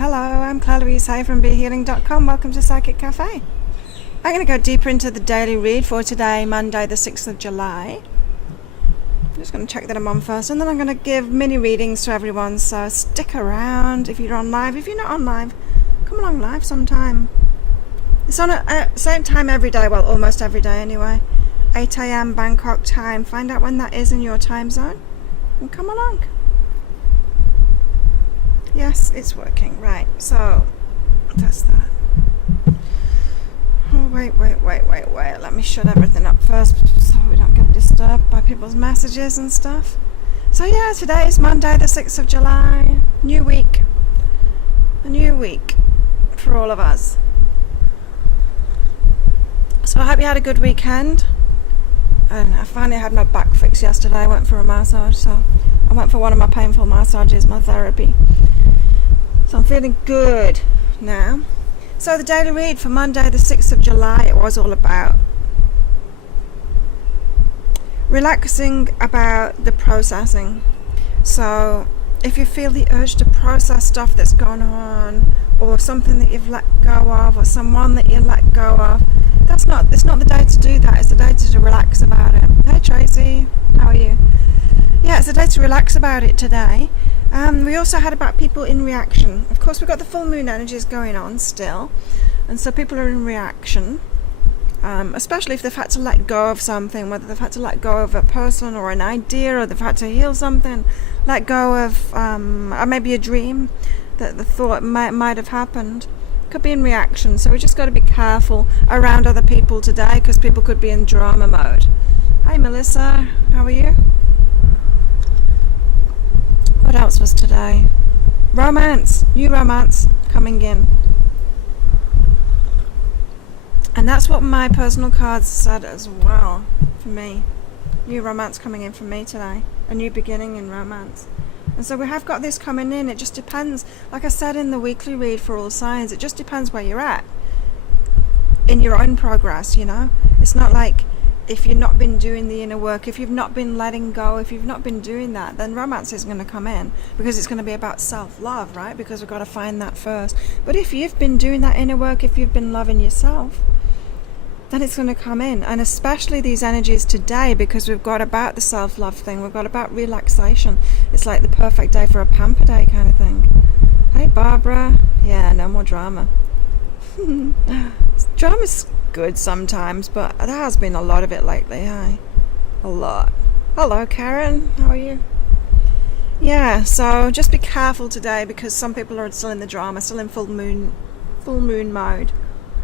Hello, I'm Claire Louise Hay from BeHealing.com. Welcome to Psychic Cafe. I'm going to go deeper into the daily read for today, Monday the 6th of July. I'm just going to check that I'm on first, and then I'm going to give mini readings to everyone, so stick around if you're on live. If you're not on live, come along live sometime. It's on at same time every day, well, almost every day anyway. 8 a.m. Bangkok time. Find out when that is in your time zone and come along. Yes, it's working. Right, so that's that. Oh, wait. Let me shut everything up first so we don't get disturbed by people's messages and stuff. So yeah, today is Monday the 6th of July. New week. A new week for all of us. So I hope you had a good weekend. I finally had my back fixed yesterday. I went for a massage, so I went for one of my painful massages, my therapy. So I'm feeling good now. So the daily read for Monday the 6th of July, it was all about relaxing about the processing. So if you feel the urge to process stuff that's gone on, or something that you've let go of, or someone that you let go of, it's not the day to do that. It's the day to relax about it. Hey Tracy, how are you? Yeah, it's the day to relax about it today. We also had about people in reaction. Of course, we've got the full moon energies going on still, and so people are in reaction, especially if they've had to let go of something, whether they've had to let go of a person or an idea, or they've had to heal something, let go of or maybe a dream that the thought might have happened. Could be in reaction, so we just got to be careful around other people today, because people could be in drama mode. Hi Melissa, how are you? What else was today? Romance, new romance coming in. And that's what my personal cards said as well for me. New romance coming in for me today. A new beginning in romance. And so we have got this coming in. It just depends, like I said in the weekly read for all signs, it just depends where you're at in your own progress, you know. It's not like if you've not been doing the inner work, if you've not been letting go, if you've not been doing that, then romance isn't going to come in, because it's going to be about self-love, right? Because we've got to find that first. But if you've been doing that inner work, if you've been loving yourself, then it's going to come in. And especially these energies today, because we've got about the self-love thing, we've got about relaxation. It's like the perfect day for a pamper day kind of thing. Hey Barbara. Yeah, no more drama. Drama's good sometimes, but there has been a lot of it lately. Hi, a lot. Hello Karen, how are you? Yeah, so just be careful today, because some people are still in the drama, still in full moon mode.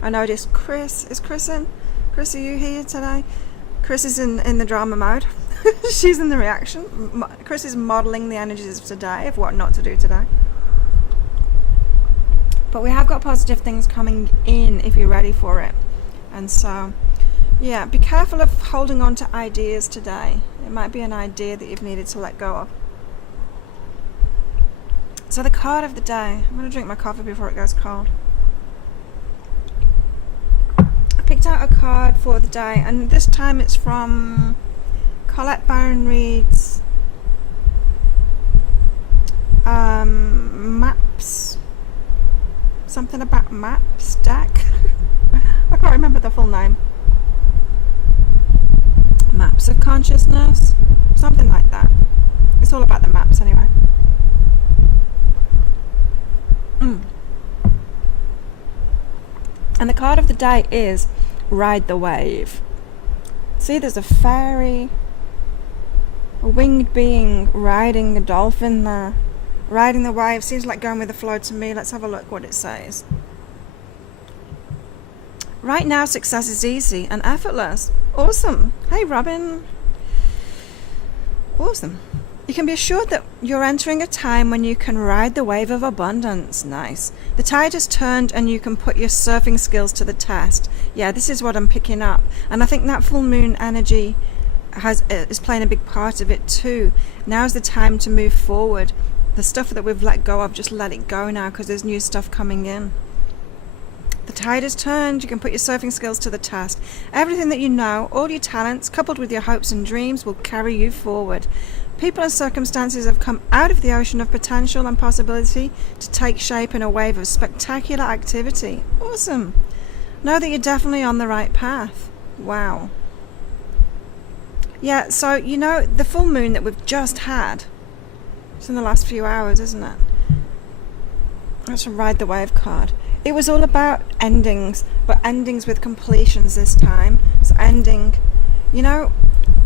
I noticed Chris, is Chris in? Chris, are you here today? Chris is in the drama mode. She's in the reaction. Chris is modeling the energies of today, of what not to do today. But we have got positive things coming in if you're ready for it. And so, yeah, be careful of holding on to ideas today. It might be an idea that you've needed to let go of. So the card of the day. I'm going to drink my coffee before it goes cold. I picked out a card for the day, and this time it's from Colette Baron Reed's Maps. Something about maps deck. I can't remember the full name. Maps of consciousness, something like that. It's all about the maps anyway. And the card of the day is Ride the Wave. See, there's a fairy, a winged being riding a dolphin there. Riding the wave, seems like going with the flow to me. Let's have a look what it says. Right now, success is easy and effortless. Awesome. Hey, Robin. Awesome. You can be assured that you're entering a time when you can ride the wave of abundance. Nice. The tide has turned and you can put your surfing skills to the test. Yeah, this is what I'm picking up. And I think that full moon energy is playing a big part of it too. Now's the time to move forward. The stuff that we've let go of, just let it go now, because there's new stuff coming in. The tide has turned. You can put your surfing skills to the test. Everything that you know, all your talents, coupled with your hopes and dreams, will carry you forward. People and circumstances have come out of the ocean of potential and possibility to take shape in a wave of spectacular activity. Awesome. Know that you're definitely on the right path. Wow. Yeah, so, you know, the full moon that we've just had, it's in the last few hours, isn't it? That's a Ride the Wave card. It was all about endings, but endings with completions this time. So ending, you know,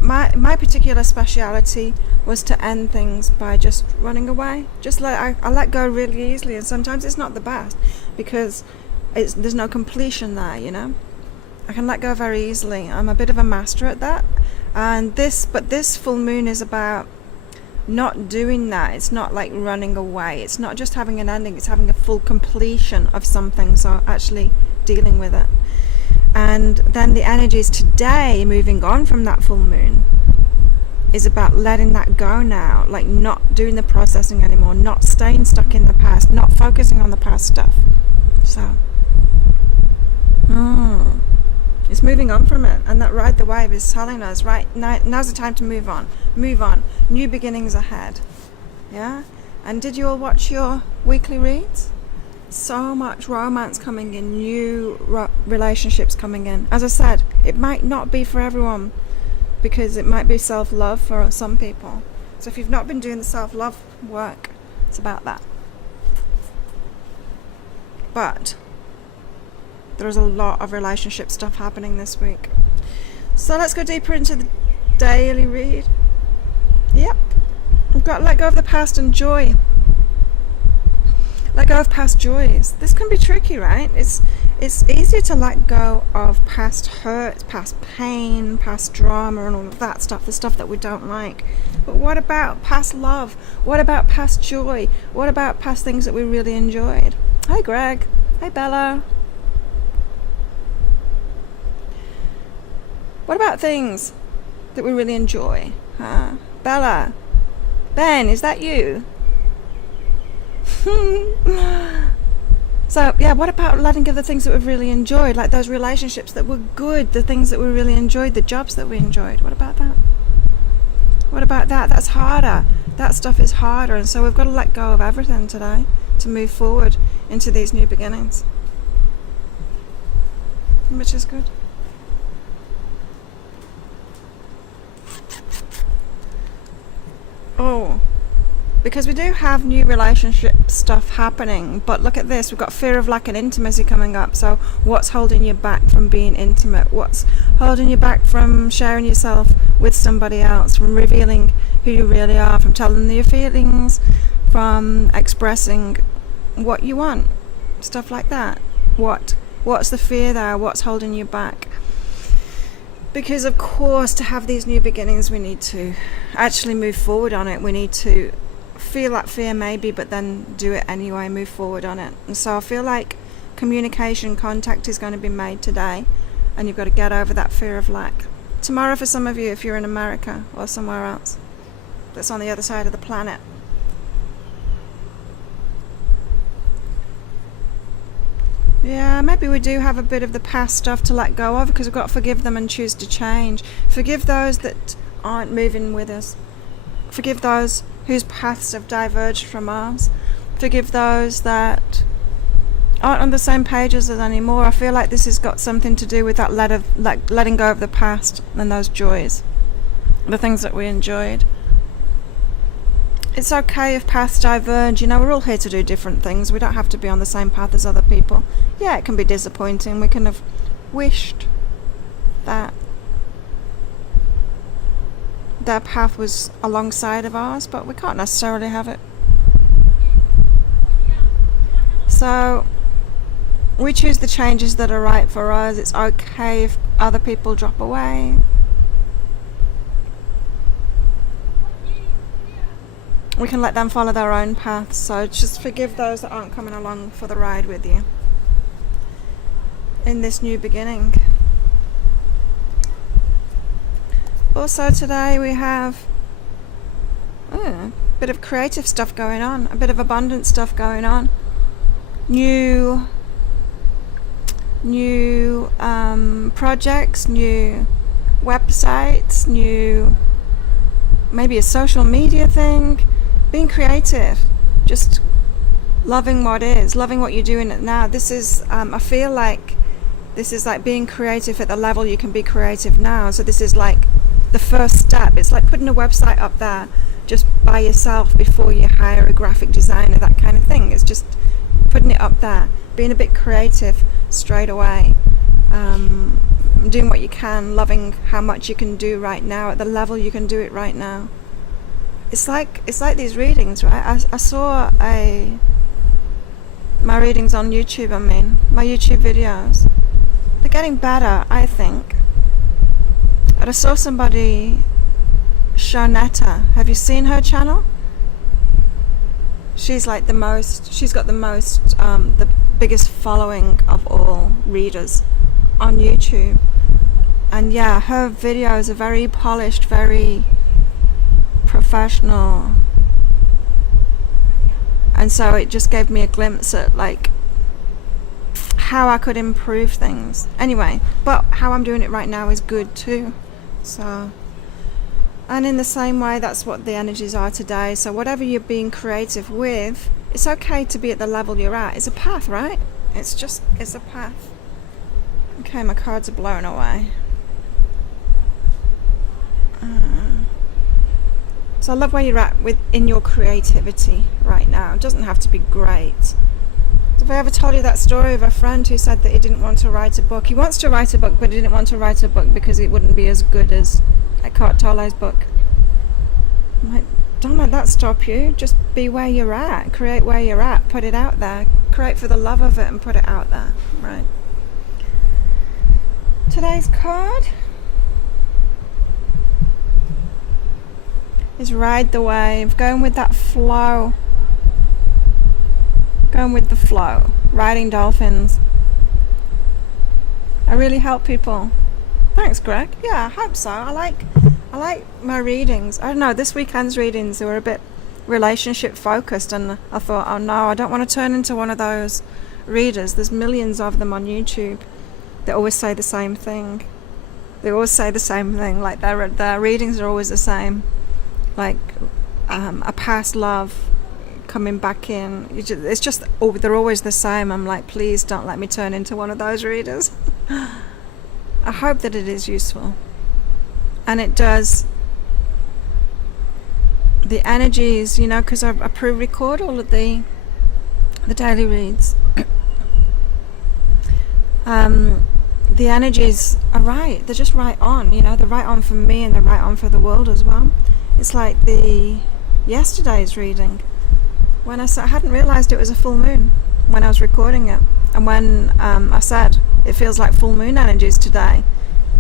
my particular speciality was to end things by just running away. I let go really easily, and sometimes it's not the best because there's no completion there, you know. I can let go very easily. I'm a bit of a master at that. And this full moon is about not doing that. It's not like running away. It's not just having an ending. It's having a full completion of something. So actually dealing with it. And then the energies today, moving on from that full moon, is about letting that go now. Like not doing the processing anymore. Not staying stuck in the past. Not focusing on the past stuff. So it's moving on from it, and that Ride the Wave is telling us, right, now's the time to move on, new beginnings ahead. Yeah. And did you all watch your weekly reads? So much romance coming in, new relationships coming in. As I said, it might not be for everyone because it might be self-love for some people. So if you've not been doing the self-love work, it's about that. But there's a lot of relationship stuff happening this week. So let's go deeper into the daily read. Yep. We've got let go of the past and joy. Let go of past joys. This can be tricky, right? It's easier to let go of past hurt, past pain, past drama and all of that stuff, the stuff that we don't like. But what about past love? What about past joy? What about past things that we really enjoyed? Hi Greg. Hi Bella. What about things that we really enjoy? Huh? Bella. Ben, is that you? So, yeah, what about letting go of the things that we've really enjoyed? Like those relationships that were good, the things that we really enjoyed, the jobs that we enjoyed. What about that? What about that? That's harder. That stuff is harder. And so we've got to let go of everything today to move forward into these new beginnings. Which is good. Oh, because we do have new relationship stuff happening, but look at this, we've got fear of lack and intimacy coming up. So what's holding you back from being intimate? What's holding you back from sharing yourself with somebody else, from revealing who you really are, from telling them your feelings, from expressing what you want, stuff like that? What's the fear there? What's holding you back? Because of course, to have these new beginnings, we need to actually move forward on it. We need to feel that fear maybe, but then do it anyway, move forward on it. And so I feel like communication, contact is going to be made today, and you've got to get over that fear of lack. Tomorrow for some of you, if you're in America or somewhere else that's on the other side of the planet. Yeah, maybe we do have a bit of the past stuff to let go of because we've got to forgive them and choose to change. Forgive those that aren't moving with us. Forgive those whose paths have diverged from ours. Forgive those that aren't on the same page as us anymore. I feel like this has got something to do with that letting go of the past and those joys, the things that we enjoyed. It's okay if paths diverge. You know, we're all here to do different things. We don't have to be on the same path as other people. Yeah, it can be disappointing. We can have wished that their path was alongside of ours, but we can't necessarily have it. So we choose the changes that are right for us. It's okay if other people drop away. We can let them follow their own paths. So just forgive those that aren't coming along for the ride with you in this new beginning. Also today we have a bit of creative stuff going on, a bit of abundant stuff going on. New new projects, new websites, new maybe a social media thing, being creative, just loving what is, loving what you're doing it now. This is I feel like this is like being creative at the level you can be creative now. So this is like the first step. It's like putting a website up there just by yourself before you hire a graphic designer, that kind of thing. It's just putting it up there, being a bit creative straight away, doing what you can, loving how much you can do right now at the level you can do it right now. It's like these readings, right? I saw my readings on YouTube. I mean, my YouTube videos, they're getting better, I think. And I saw somebody, Shonetta. Have you seen her channel? She's like she's got the biggest following of all readers on YouTube. And yeah, her videos are very polished, very professional. And so it just gave me a glimpse at like how I could improve things. Anyway, but how I'm doing it right now is good too. So, and in the same way, that's what the energies are today. So whatever you're being creative with, it's okay to be at the level you're at. It's a path, right? It's a path. Okay, my cards are blowing away. So I love where you're at in your creativity right now. It doesn't have to be great. So have I ever told you that story of a friend who said that he didn't want to write a book? He wants to write a book, but he didn't want to write a book because it wouldn't be as good as Eckhart Tolle's book. I'm like, don't let that stop you. Just be where you're at. Create where you're at. Put it out there. Create for the love of it and put it out there. Right. Today's card is ride the wave. Going with that flow. Going with the flow. Riding dolphins. I really help people. Thanks, Greg. Yeah, I hope so. I like my readings. I don't know, this weekend's readings were a bit relationship focused, and I thought, oh no, I don't want to turn into one of those readers. There's millions of them on YouTube that always say the same thing. They always say the same thing. Like their readings are always the same. Like a past love coming back in. It's just they're always the same. I'm like, please don't let me turn into one of those readers. I hope that it is useful, and it does. The energies, because I pre-record all of the daily reads. The energies are right. They're just right on. They're right on for me, and they're right on for the world as well. It's like yesterday's reading, when I hadn't realized it was a full moon when I was recording it, and when I said it feels like full moon energies today,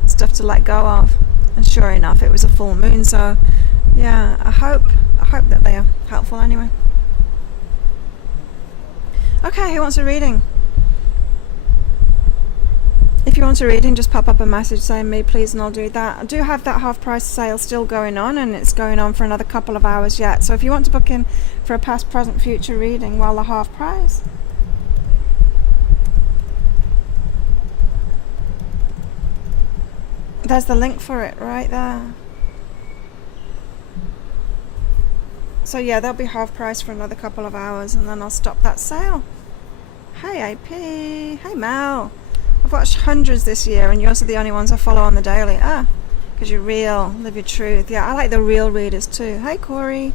stuff to let go of, and sure enough, it was a full moon. So yeah, I hope that they are helpful anyway. Okay, who wants a reading? If you want a reading, just pop up a message saying me please, and I'll do that. I do have that half price sale still going on, and it's going on for another couple of hours yet. So if you want to book in for a past, present, future reading while the half price, there's the link for it right there. So yeah, they'll be half price for another couple of hours, and then I'll stop that sale. Hey AP, hey Mel. I've watched hundreds this year, and yours are the only ones I follow on the daily. Because you're real, live your truth. Yeah, I like the real readers too. Hey Corey.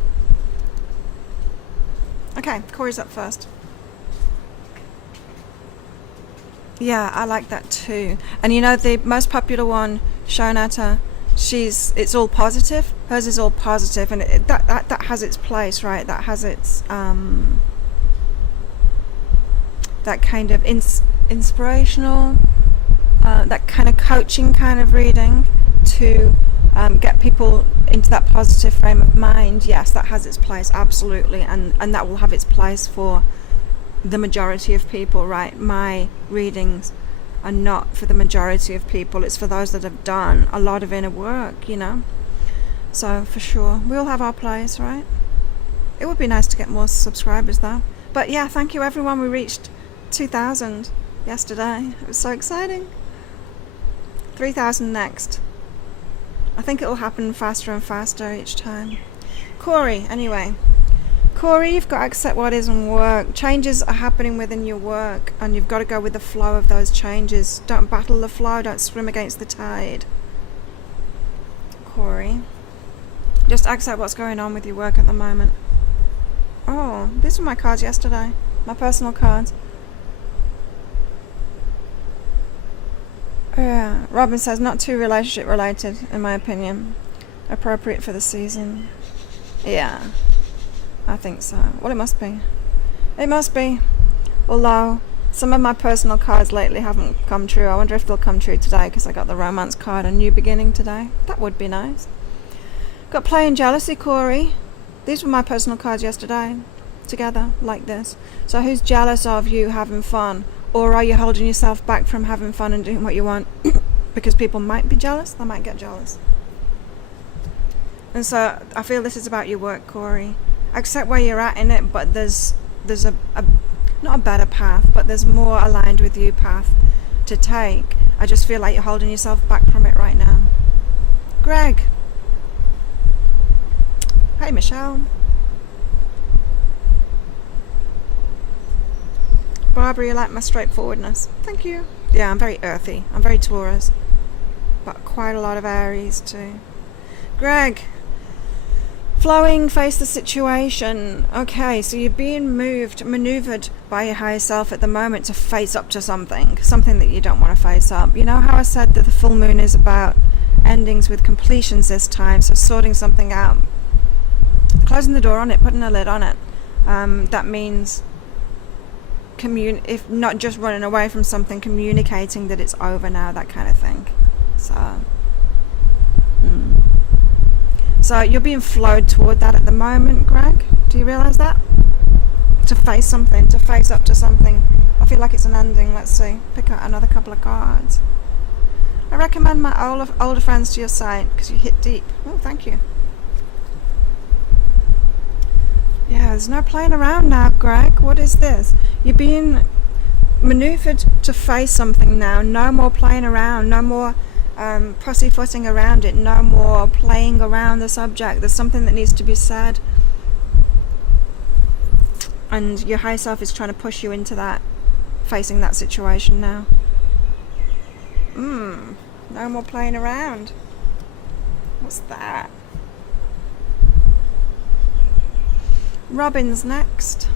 Okay, Corey's up first. Yeah, I like that too. And the most popular one, Shonata, it's all positive. Hers is all positive, and that has its place, right? That has its that kind of inspirational, that kind of coaching kind of reading to get people into that positive frame of mind. Yes, that has its place, absolutely, and that will have its place for the majority of people, right? My readings are not for the majority of people. It's for those that have done a lot of inner work, So for sure, we all have our place, right? It would be nice to get more subscribers though. But yeah, thank you everyone. We reached 2,000. yesterday. It was so exciting. 3,000 next. I think it'll happen faster and faster each time. Corey, anyway. Corey, you've got to accept what isn't work. Changes are happening within your work, and you've got to go with the flow of those changes. Don't battle the flow, don't swim against the tide. Corey. Just accept what's going on with your work at the moment. Oh, these were my cards yesterday. My personal cards. Yeah, Robin says not too relationship related, in my opinion. Appropriate for the season. Yeah, I think so. Well, it must be. It must be. Although some of my personal cards lately haven't come true. I wonder if they'll come true today because I got the romance card, a new beginning today. That would be nice. Got play and jealousy, Corey. These were my personal cards yesterday. Together, like this. So who's jealous of you having fun? Or are you holding yourself back from having fun and doing what you want? Because people might be jealous. They might get jealous. And so I feel this is about your work, Corey. Accept where you're at in it, but there's a not a better path, but there's more aligned with you path to take. I just feel like you're holding yourself back from it right now. Greg. Hey, Michelle. Barbara, you like my straightforwardness. Thank you. Yeah, I'm very earthy. I'm very Taurus. But quite a lot of Aries too. Greg. Flowing, face the situation. Okay, so you're being maneuvered by your higher self at the moment to face up to something that you don't want to face up. You know how I said that the full moon is about endings with completions this time, so sorting something out. Closing the door on it, putting a lid on it. That means if not just running away from something, communicating that it's over now, that kind of thing. So you're being flowed toward that at the moment, Greg. Do you realize that? To face something, to face up to something. I feel like it's an ending. Let's see. Pick out another couple of cards. I recommend my older friends to your side because you hit deep. Oh, thank you. Yeah, there's no playing around now, Greg. What is this? You're being maneuvered to face something now. No more playing around. No more pussyfooting around it. No more playing around the subject. There's something that needs to be said. And your higher self is trying to push you into that, facing that situation now. No more playing around. What's that? Robin's next.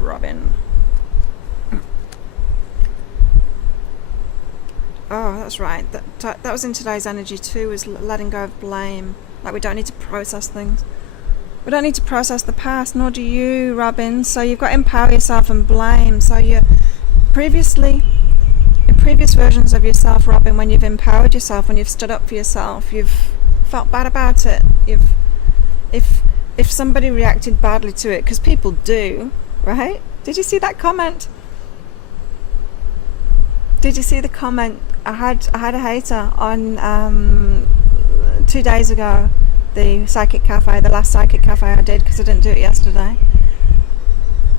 Robin. Oh, that's right. That was in today's energy too, is letting go of blame. Like we don't need to process things. We don't need to process the past, nor do you, Robin. So you've got to empower yourself and blame. So you in previous versions of yourself, Robin, when you've empowered yourself, when you've stood up for yourself, you've felt bad about it. If somebody reacted badly to it, because people do, right? Did you see that comment? Did you see the comment? I had a hater on 2 days ago, the psychic cafe, the last psychic cafe I did, because I didn't do it yesterday.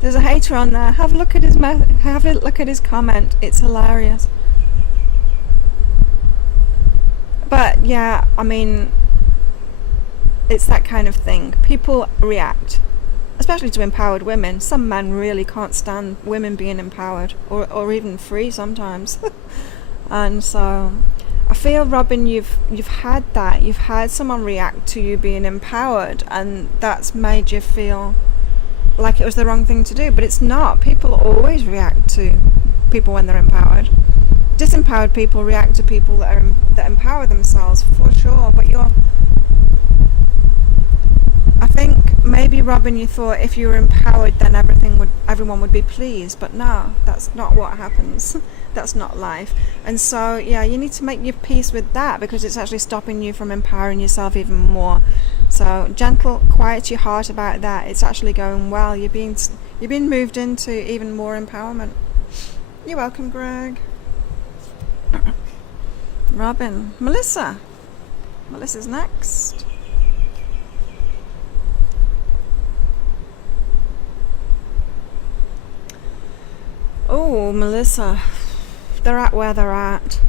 There's a hater on there. Have a look at his comment. It's hilarious. But yeah, I mean, it's that kind of thing. People react, especially to empowered women. Some men really can't stand women being empowered or even free sometimes. And so I feel, Robin, you've had that. You've had someone react to you being empowered, and that's made you feel like it was the wrong thing to do. But it's not. People always react to people when they're empowered. Disempowered people react to people that empower themselves, for sure. But I think maybe, Robin, you thought if you were empowered, then everyone would be pleased. But no, that's not what happens. That's not life. And so, yeah, you need to make your peace with that, because it's actually stopping you from empowering yourself even more. So gentle, quiet your heart about that. It's actually going well. You're being moved into even more empowerment. You're welcome, Greg. Robin. Melissa. Melissa's next. Oh, Melissa, they're at where they're at.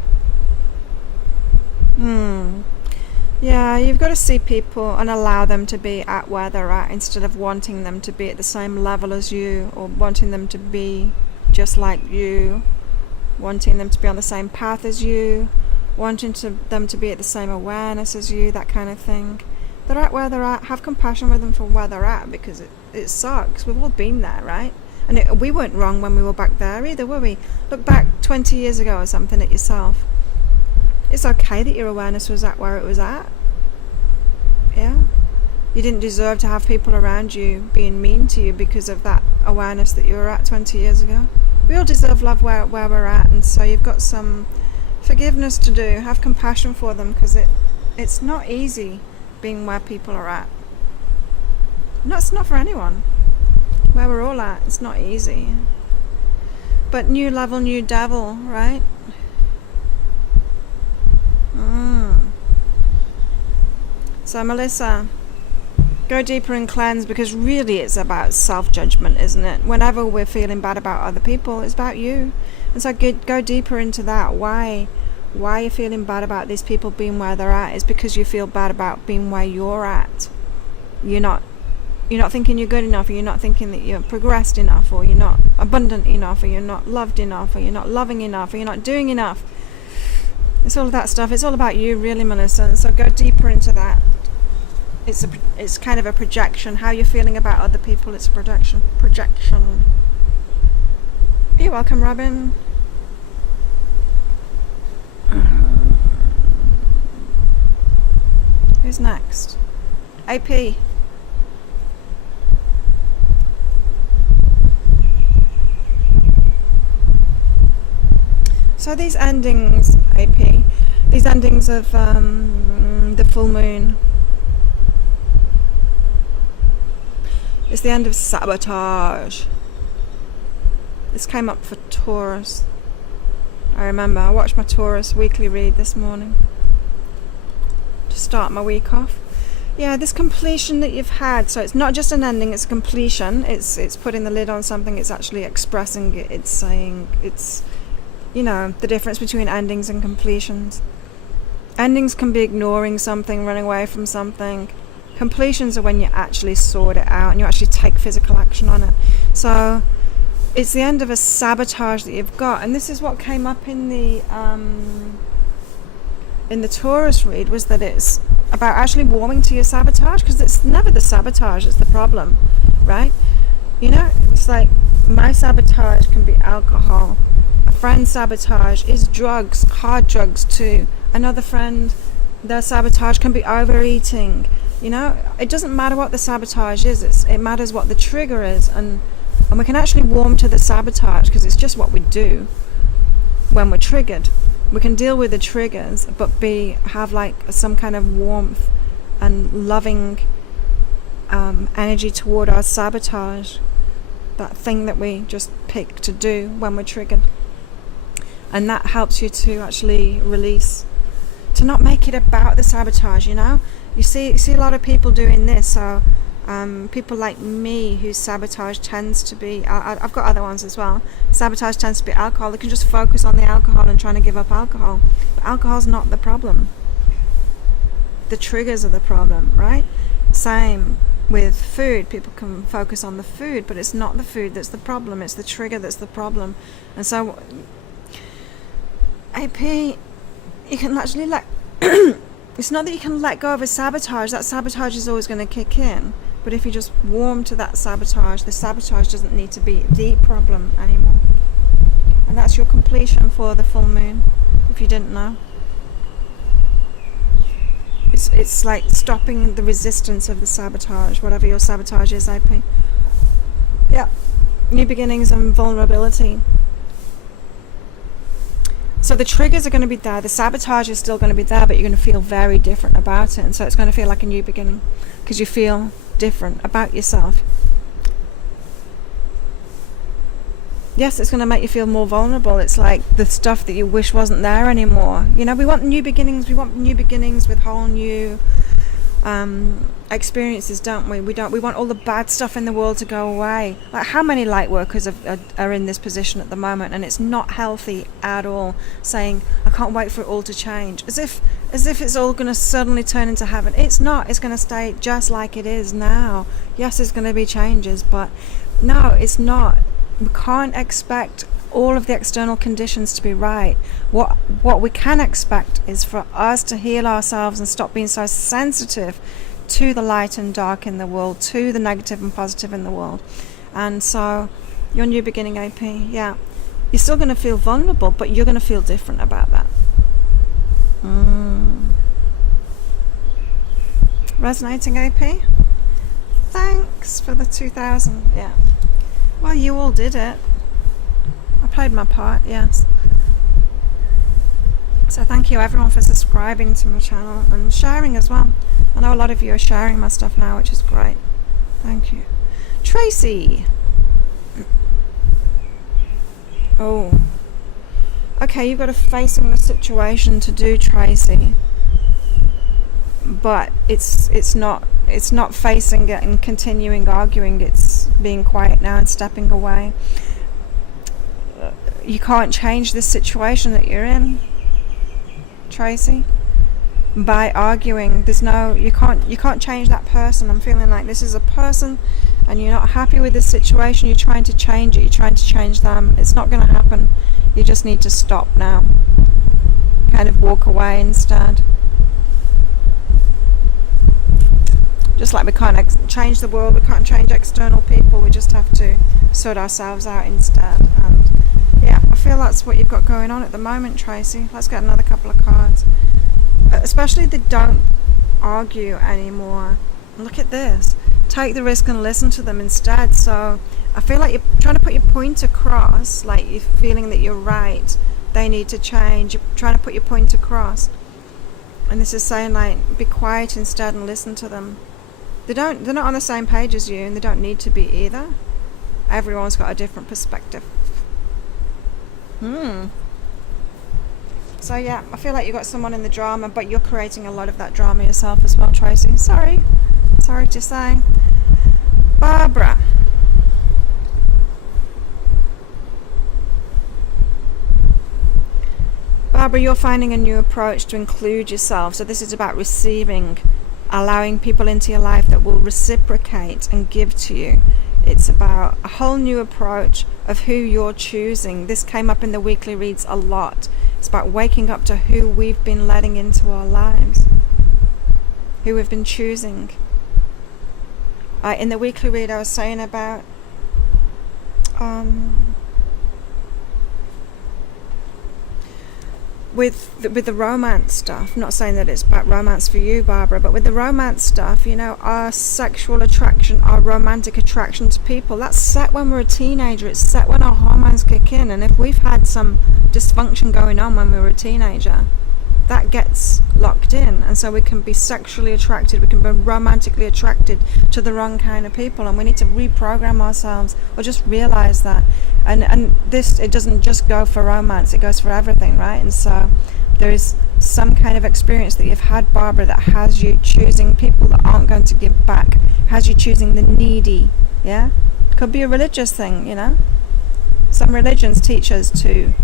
Yeah, you've got to see people and allow them to be at where they're at instead of wanting them to be at the same level as you, or wanting them to be just like you, wanting them to be on the same path as you, them to be at the same awareness as you, that kind of thing. They're at where they're at. Have compassion with them for where they're at, because it sucks. We've all been there, right? And we weren't wrong when we were back there either, were we? Look back 20 years ago or something at yourself. It's okay that your awareness was at where it was at. Yeah? You didn't deserve to have people around you being mean to you because of that awareness that you were at 20 years ago. We all deserve love where we're at, and so you've got some forgiveness to do. Have compassion for them, because it's not easy being where people are at. No, it's not for anyone. Where we're all at, it's not easy. But new level, new devil, right? So Melissa, go deeper and cleanse, because really it's about self-judgment, isn't it? Whenever we're feeling bad about other people, it's about you. And so go deeper into that. Why you're feeling bad about these people being where they're at is because you feel bad about being where you're at. You're not thinking you're good enough, or you're not thinking that you're progressed enough, or you're not abundant enough, or you're not loved enough, or you're not loving enough, or you're not doing enough. It's all of that stuff. It's all about you, really, Melissa. And so go deeper into that. It's kind of a projection. How you're feeling about other people, it's a projection. You're welcome, Robin. Who's next? AP. So these endings, AP, these endings of the full moon, it's the end of sabotage. This came up for Taurus. I remember I watched my Taurus weekly read this morning to start my week off. Yeah, this completion that you've had, so it's not just an ending, it's a completion. It's putting the lid on something, it's actually expressing it, it's saying, it's, the difference between endings and completions. Endings can be ignoring something, running away from something. Completions are when you actually sort it out and you actually take physical action on it. So it's the end of a sabotage that you've got, and this is what came up in the Taurus read, was that it's about actually warming to your sabotage, because it's never the sabotage, it's the problem, right? It's like my sabotage can be alcohol. A friend's sabotage is drugs, hard drugs too. Another friend, their sabotage can be overeating. It doesn't matter what the sabotage is, it matters what the trigger is, and we can actually warm to the sabotage, because it's just what we do when we're triggered. We can deal with the triggers, but have like some kind of warmth and loving energy toward our sabotage, that thing that we just pick to do when we're triggered. And that helps you to actually release, to not make it about the sabotage. You see a lot of people doing this. So people like me, whose sabotage tends to be, I've got other ones as well, sabotage tends to be alcohol. They can just focus on the alcohol and trying to give up alcohol, but alcohol's not the problem. The triggers are the problem, right? Same with food. People can focus on the food, but it's not the food that's the problem, it's the trigger that's the problem. And so AP, you can actually it's not that you can let go of a sabotage. That sabotage is always going to kick in. But if you just warm to that sabotage, the sabotage doesn't need to be the problem anymore. And that's your completion for the full moon, if you didn't know. It's like stopping the resistance of the sabotage, whatever your sabotage is, AP. Yeah. New beginnings and vulnerability. So the triggers are going to be there, the sabotage is still going to be there, but you're going to feel very different about it. And so it's going to feel like a new beginning, because you feel different about yourself. Yes, it's going to make you feel more vulnerable. It's like the stuff that you wish wasn't there anymore. We want new beginnings. We want new beginnings with whole new experiences, don't we? We want all the bad stuff in the world to go away. Like, how many light workers are in this position at the moment, and it's not healthy at all, saying I can't wait for it all to change, as if it's all going to suddenly turn into heaven. It's not. It's going to stay just like it is now. Yes, there's going to be changes, but no, it's not. We can't expect all of the external conditions to be right. What we can expect is for us to heal ourselves and stop being so sensitive to the light and dark in the world, to the negative and positive in the world. And so your new beginning, AP, yeah, you're still going to feel vulnerable, but you're going to feel different about that. Resonating, AP? Thanks for the 2000. Yeah, well, you all did it. I played my part, yes. So thank you everyone for subscribing to my channel and sharing as well. I know a lot of you are sharing my stuff now, which is great. Thank you. Tracy. Oh. Okay, you've got a facing the situation to do, Tracy. But it's not facing it and continuing arguing. It's being quiet now and stepping away. You can't change this situation that you're in, Tracy, by arguing. You can't change that person. I'm feeling like this is a person and you're not happy with this situation. You're trying to change it. You're trying to change them. It's not going to happen. You just need to stop now. Kind of walk away instead. Just like we can't change the world, we can't change external people. We just have to sort ourselves out instead. And yeah, I feel that's what you've got going on at the moment, Tracy. Let's get another couple of cards. Especially they don't argue anymore. Look at this. Take the risk and listen to them instead. So I feel like you're trying to put your point across, like you're feeling that you're right, they need to change. You're trying to put your point across. And this is saying, like, be quiet instead and listen to them. They're not on the same page as you, and they don't need to be either. Everyone's got a different perspective. So yeah, I feel like you've got someone in the drama, but you're creating a lot of that drama yourself as well, Tracy. Sorry to say. Barbara. Barbara, you're finding a new approach to include yourself. So this is about receiving, allowing people into your life that will reciprocate and give to you. It's about a whole new approach of who you're choosing. This came up in the weekly reads a lot. It's about waking up to who we've been letting into our lives, who we've been choosing. In the weekly read, I was saying about with the romance stuff. I'm not saying that it's about romance for you, Barbara, but with the romance stuff, you know, our sexual attraction, our romantic attraction to people, that's set when we're a teenager. It's set when our hormones kick in. And if we've had some dysfunction going on when we were a teenager, that gets locked in, and so we can be sexually attracted, we can be romantically attracted to the wrong kind of people, and we need to reprogram ourselves or just realize that. And this, it doesn't just go for romance, it goes for everything, right? And so there is some kind of experience that you've had, Barbara, that has you choosing people that aren't going to give back, has you choosing the needy. Yeah, could be a religious thing, you know. Some religions teach us to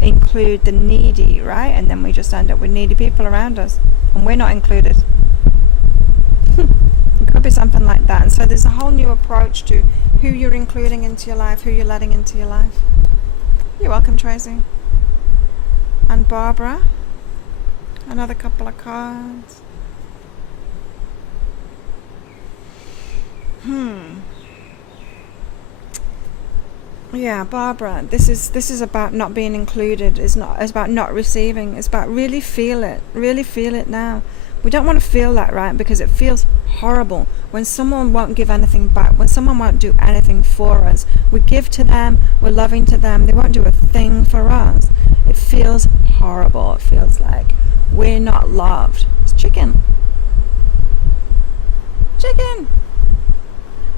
include the needy, right? And then we just end up with needy people around us, and we're not included. It could be something like that. And so there's a whole new approach to who you're including into your life, who you're letting into your life. You're welcome, Tracy. And Barbara, another couple of cards. Yeah, Barbara, this is about not being included. It's about not receiving. It's about really feel it now. We don't want to feel that, right? Because it feels horrible when someone won't give anything back, when someone won't do anything for us. We give to them, we're loving to them, they won't do a thing for us. It feels horrible. It feels like we're not loved. It's chicken. It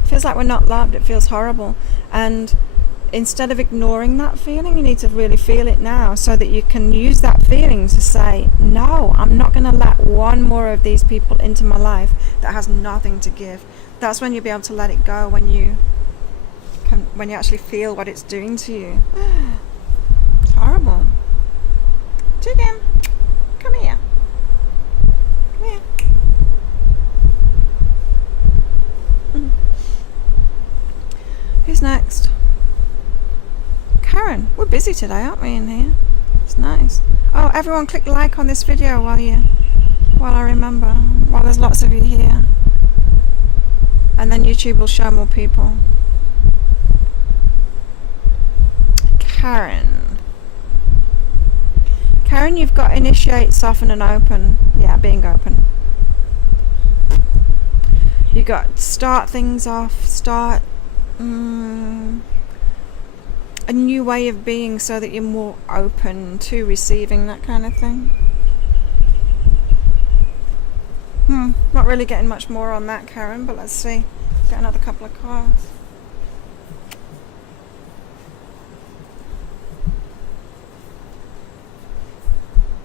feels like we're not loved. It feels horrible. And instead of ignoring that feeling, you need to really feel it now, so that you can use that feeling to say, no, I'm not going to let one more of these people into my life that has nothing to give. That's when you'll be able to let it go, when you actually feel what it's doing to you. It's horrible. Chicken, come here. Come here. Who's next? Karen. We're busy today, aren't we, in here? It's nice. Oh, everyone click like on this video while I remember, while there's lots of you here. And then YouTube will show more people. Karen, you've got initiate, soften and open. Yeah, being open. You got start things off, start a new way of being, so that you're more open to receiving that kind of thing. Not really getting much more on that, Karen, but let's see. Get another couple of cards.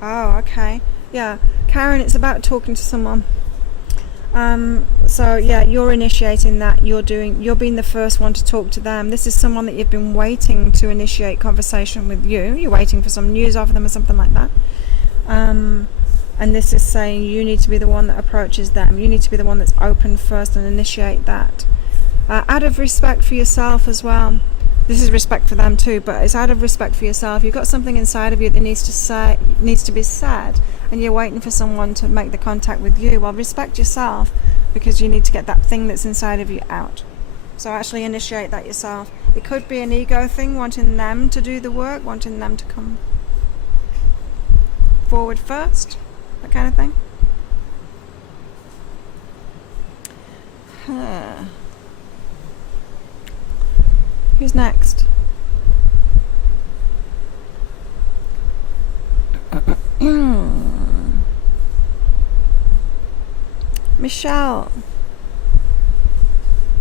Oh, okay. Yeah, Karen, it's about talking to someone. So yeah, you're initiating that. You're being the first one to talk to them. This is someone that you've been waiting to initiate conversation with you. You're waiting for some news of them or something like that. And this is saying you need to be the one that approaches them. You need to be the one that's open first and initiate that. Out of respect for yourself as well. This is respect for them too, but it's out of respect for yourself. You've got something inside of you that needs to be said, and you're waiting for someone to make the contact with you. Well, respect yourself, because you need to get that thing that's inside of you out. So actually initiate that yourself. It could be an ego thing, wanting them to do the work, wanting them to come forward first, that kind of thing. Who's next? Michelle.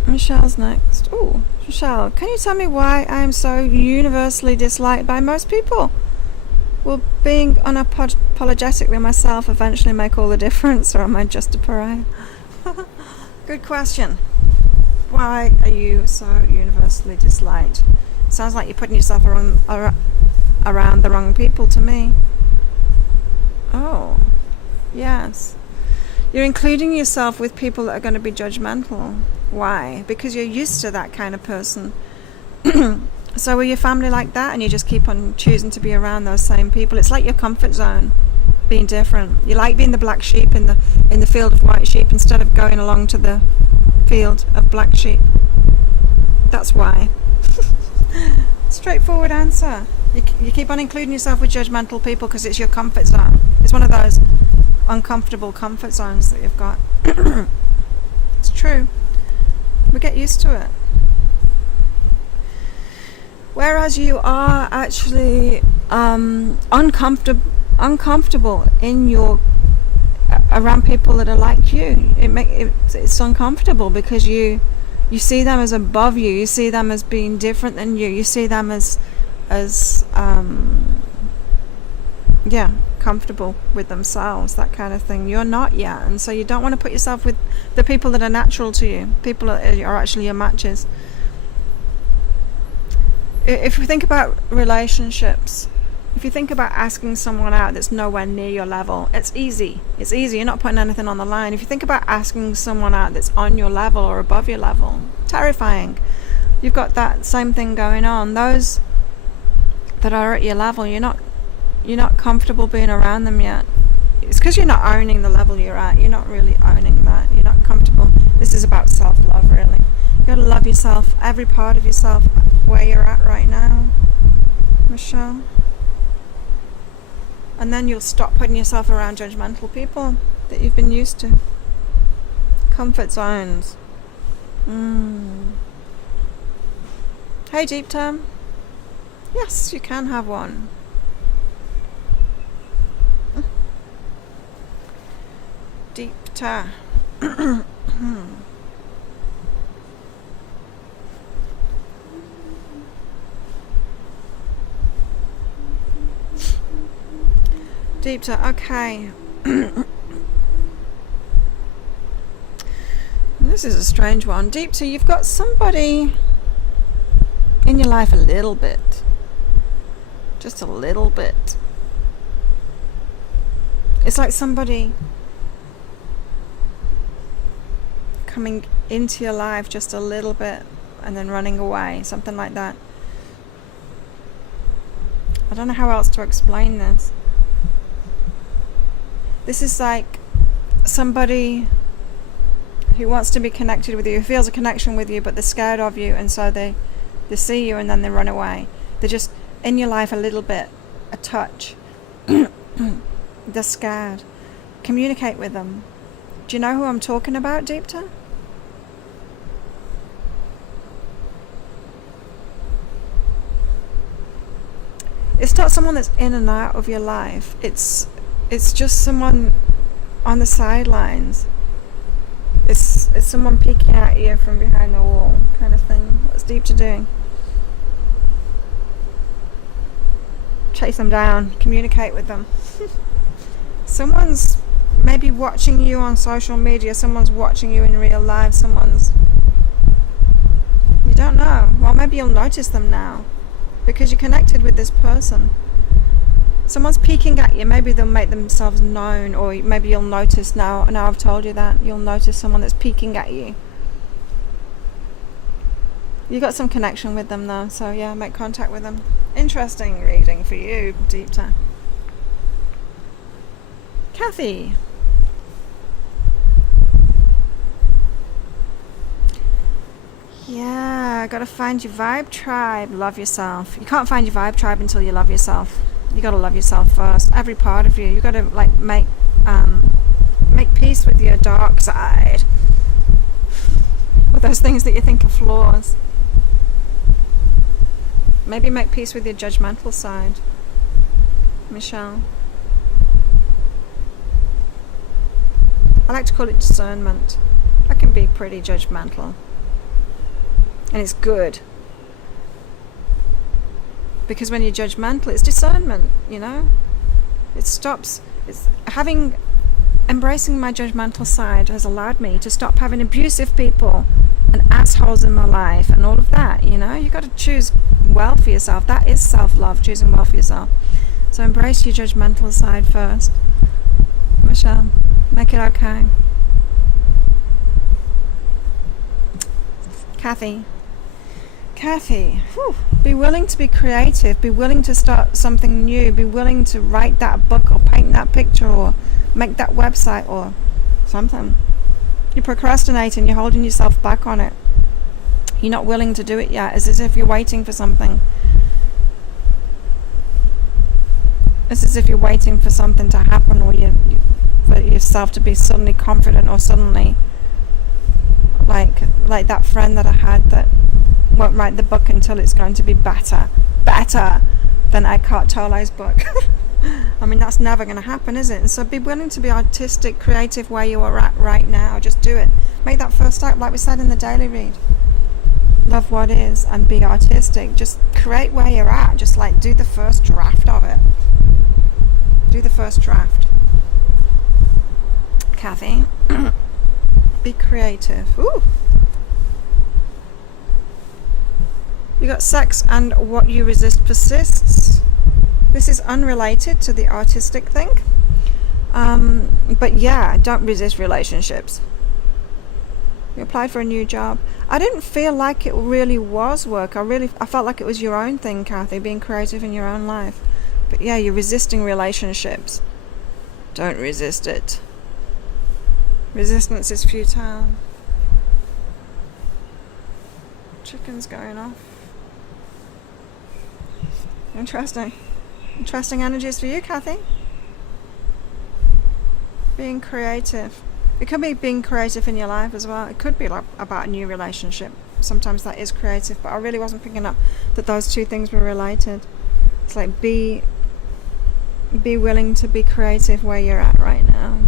Michelle's next. Ooh, Michelle, can you tell me why I am so universally disliked by most people? Will being unapologetically myself eventually make all the difference, or am I just a pariah? Good question. Why are you so universally disliked? Sounds like you're putting yourself around the wrong people to me. Oh, yes. You're including yourself with people that are going to be judgmental. Why? Because you're used to that kind of person. So are your family like that, and you just keep on choosing to be around those same people? It's like your comfort zone, being different. You like being the black sheep in the field of white sheep, instead of going along to the field of black sheep. That's why. Straightforward answer. You keep on including yourself with judgmental people because it's your comfort zone. It's one of those uncomfortable comfort zones that you've got. It's true. We get used to it. Whereas you are actually uncomfortable in your around people that are like you. It's uncomfortable because you see them as above you. You see them as being different than you. You see them as comfortable with themselves, that kind of thing. You're not yet, and so you don't want to put yourself with the people that are natural to you, people that are actually your matches. If you think about relationships, if you think about asking someone out that's nowhere near your level, it's easy. You're not putting anything on the line. If you think about asking someone out that's on your level or above your level, terrifying. You've got that same thing going on. Those that are at your level, you're not comfortable being around them yet. It's because you're not owning the level you're at. You're not really owning that. You're not comfortable. This is about self-love, really. You got to love yourself, every part of yourself, where you're at right now, Michelle. And then you'll stop putting yourself around judgmental people that you've been used to. Comfort zones. Hey, deep term. Yes, you can have one. Deep term. Deepta, okay. This is a strange one. Deepta, you've got somebody in your life a little bit. Just a little bit. It's like somebody coming into your life just a little bit and then running away, something like that. I don't know how else to explain this. This is like somebody who wants to be connected with you, who feels a connection with you, but they're scared of you, and so they see you and then they run away. They're just in your life a little bit, a touch. They're scared. Communicate with them. Do you know who I'm talking about, Deepta? It's not someone that's in and out of your life. It's just someone on the sidelines. It's someone peeking at you from behind the wall, kind of thing. What's Deepta doing? Chase them down. Communicate with them. Someone's maybe watching you on social media. Someone's watching you in real life. You don't know. Well, maybe you'll notice them now, because you're connected with this person. Someone's peeking at you. Maybe they'll make themselves known, or maybe you'll notice now I've told you that. You'll notice someone that's peeking at you. You got some connection with them though, so yeah, make contact with them. Interesting reading for you, Deepta. Kathy. Yeah, gotta find your vibe tribe. Love yourself. You can't find your vibe tribe until you love yourself. You gotta love yourself first. Every part of you. You gotta like make peace with your dark side, with those things that you think are flaws. Maybe make peace with your judgmental side, Michelle. I like to call it discernment. I can be pretty judgmental, and it's good, because when you're judgmental, it's discernment, you know. Embracing my judgmental side has allowed me to stop having abusive people and assholes in my life and all of that, you know. You got to choose well for yourself. That is self-love, choosing well for yourself. So embrace your judgmental side first, Michelle. Make it okay. Kathy, whew. Be willing to be creative. Be willing to start something new. Be willing to write that book or paint that picture or make that website or something. You're procrastinating. You're holding yourself back on it. You're not willing to do it yet. It's as if you're waiting for something. It's as if you're waiting for something to happen, or for yourself to be suddenly confident, or suddenly like that friend that I had that won't write the book until it's going to be better than Eckhart Tolle's book. I mean, that's never going to happen, is it? And so be willing to be artistic, creative where you are at right now. Just do it. Make that first step, like we said in the daily read. Love what is and be artistic. Just create where you're at. Just like do the first draft of it. Do the first draft. Kathy. Be creative. Ooh. You got sex and what you resist persists. This is unrelated to the artistic thing. But yeah, don't resist relationships. You applied for a new job. I didn't feel like it really was work. I felt like it was your own thing, Kathy, being creative in your own life. But yeah, you're resisting relationships. Don't resist it. Resistance is futile. Chicken's going off. Interesting energies for you, Kathy. Being creative. It could be being creative in your life as well. It could be like about a new relationship. Sometimes that is creative, but I really wasn't picking up that those two things were related. It's like be willing to be creative where you're at right now.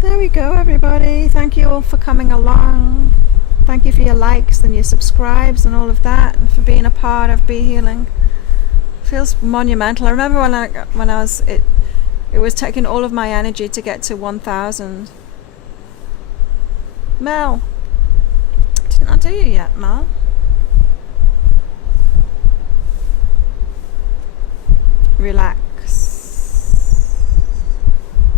There we go, everybody. Thank you all for coming along. Thank you for your likes and your subscribes and all of that, and for being a part of Be Healing. Feels monumental. I remember when I was it was taking all of my energy to get to 1,000. Mel, didn't I do you yet, Mel? Relax.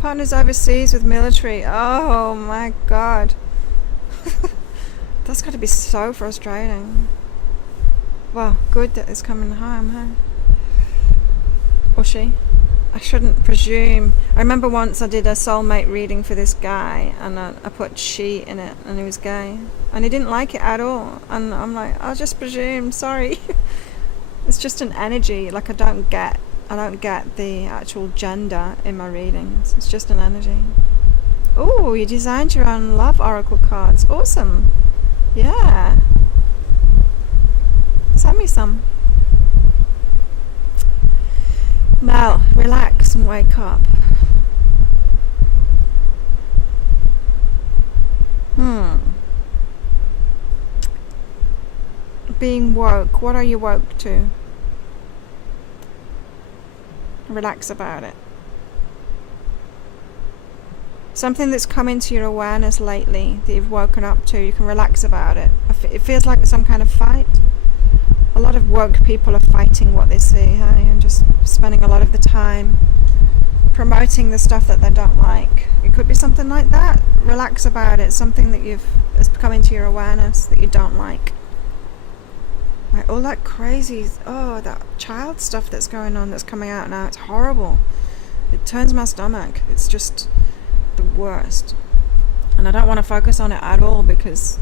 Partners overseas with military. Oh my god. That's got to be so frustrating. Well, good that it's coming home, huh? Or she? I shouldn't presume. I remember once I did a soulmate reading for this guy, and I put she in it, and he was gay, and he didn't like it at all. And I'm like, I'll just presume. Sorry. It's just an energy. Like I don't get the actual gender in my readings. It's just an energy. Oh, you designed your own love oracle cards. Awesome. Yeah. Send me some. Mel, relax and wake up. Being woke. What are you woke to? Relax about it. Something that's come into your awareness lately that you've woken up to, you can relax about it. It feels like some kind of fight. A lot of woke people are fighting what they see, hey? And just spending a lot of the time promoting the stuff that they don't like. It could be something like that. Relax about it. Something that has come into your awareness that you don't like. Like all that crazy, that child stuff that's going on, that's coming out now. It's horrible. It turns my stomach. It's just the worst. And I don't want to focus on it at all because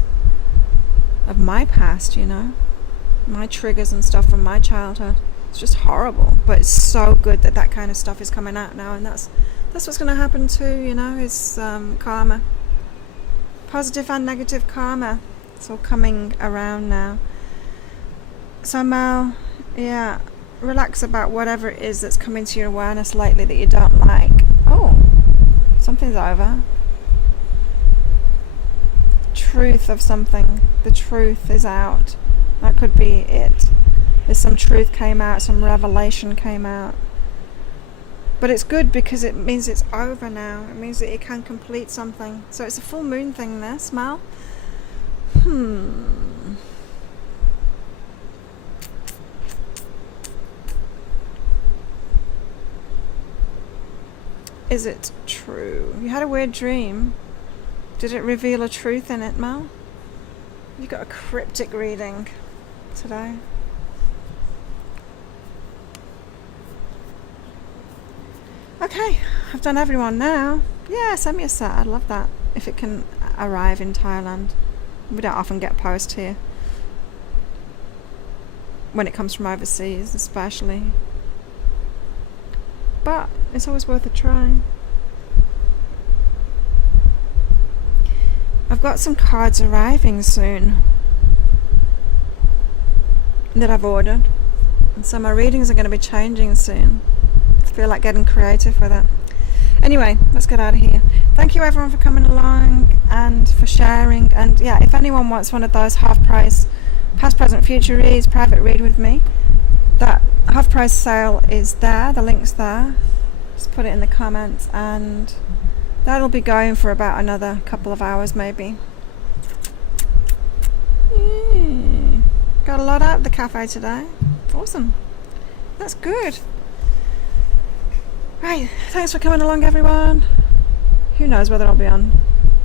of my past, my triggers and stuff from my childhood. It's just horrible, but it's so good that kind of stuff is coming out now, and that's what's going to happen too, is karma, positive and negative karma. It's all coming around now. So Mel, yeah, relax about whatever it is that's coming to your awareness lately that you don't like. Oh, something's over. Truth of something. The truth is out. That could be it. There's some truth came out, some revelation came out. But it's good because it means it's over now. It means that you can complete something. So it's a full moon thing, this, Mel. Is it true? You had a weird dream. Did it reveal a truth in it, Mel? You got a cryptic reading today. Okay, I've done everyone now. Yeah, send me a set. I'd love that. If it can arrive in Thailand. We don't often get post here. When it comes from overseas, especially. But it's always worth a try. I've got some cards arriving soon that I've ordered, and so my readings are going to be changing soon. I feel like getting creative with it. Anyway, let's get out of here. Thank you everyone for coming along and for sharing, and yeah, if anyone wants one of those half price past, present, future reads, private read with me, that half price sale is there, the link's there. Just put it in the comments, and that'll be going for about another couple of hours maybe. Got a lot out of the cafe today. Awesome. That's good. Right, thanks for coming along everyone. Who knows whether I'll be on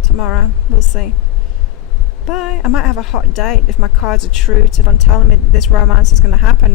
tomorrow. We'll see. Bye. I might have a hot date if my cards are true to them telling me that this romance is going to happen.